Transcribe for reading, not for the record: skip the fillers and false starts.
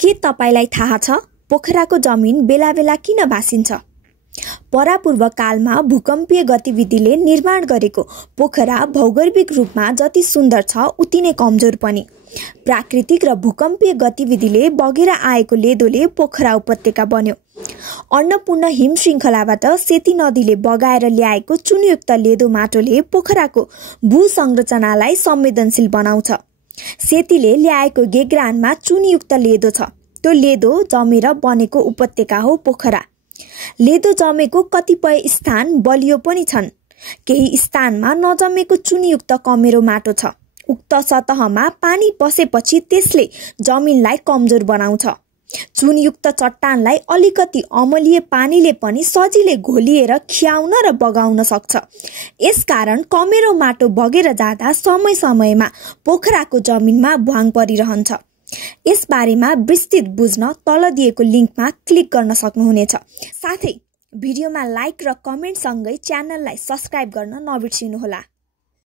के तपाईलाई थाहा छ पोखराको जमिन बेला बेला किन भासिन्छ? परापूर्व कालमा भूकम्पीय गतिविधिले निर्माण गरेको पोखरा भौगोलिक रूपमा जति सुन्दर छ उति नै कमजोर पनि। प्राकृतिक र भूकम्पीय गतिविधिले बगेर आएको लेदोले पोखरा उपत्यका बन्यो। अन्नपूर्ण हिम श्रृङ्खलाबाट सेती नदीले बगाएर ल्याएको चुनयुक्त लेदो माटोले पोखराको भूसंरचनालाई संवेदनशील बनाउँछ। सेतीले ल्याएको गेग्रानमा चुनयुक्त लेदो छ। त्यो लेदो जमेर बनेको उपत्यका हो पोखरा। लेदो जमेको कतिपय स्थान बलियो पनि छन्। केही स्थानमा नजमेको चुनयुक्त कमेरो माटो छ। उक्त सतहमा पानी बसेपछि त्यसले जमिनलाई कमजोर बनाउँछ। चुनयुक्त चट्टानलाई अलिकति अम्लीय पानीले पनि सजिलै घोलिएर खियाउन र बगाउन सक्छ। यसकारण कमेरो माटो बगेर जाँदा समय समयमा पोखराको जमिनमा भ्वाङ परिरहन्छ। यस बारेमा विस्तृत बुझ्न तल दिएको लिंकमा क्लिक गर्न सक्नुहुनेछ। साथै भिडियोमा लाइक र कमेन्ट सँगै च्यानललाई सब्स्क्राइब गर्न नबिर्सिनुहोला।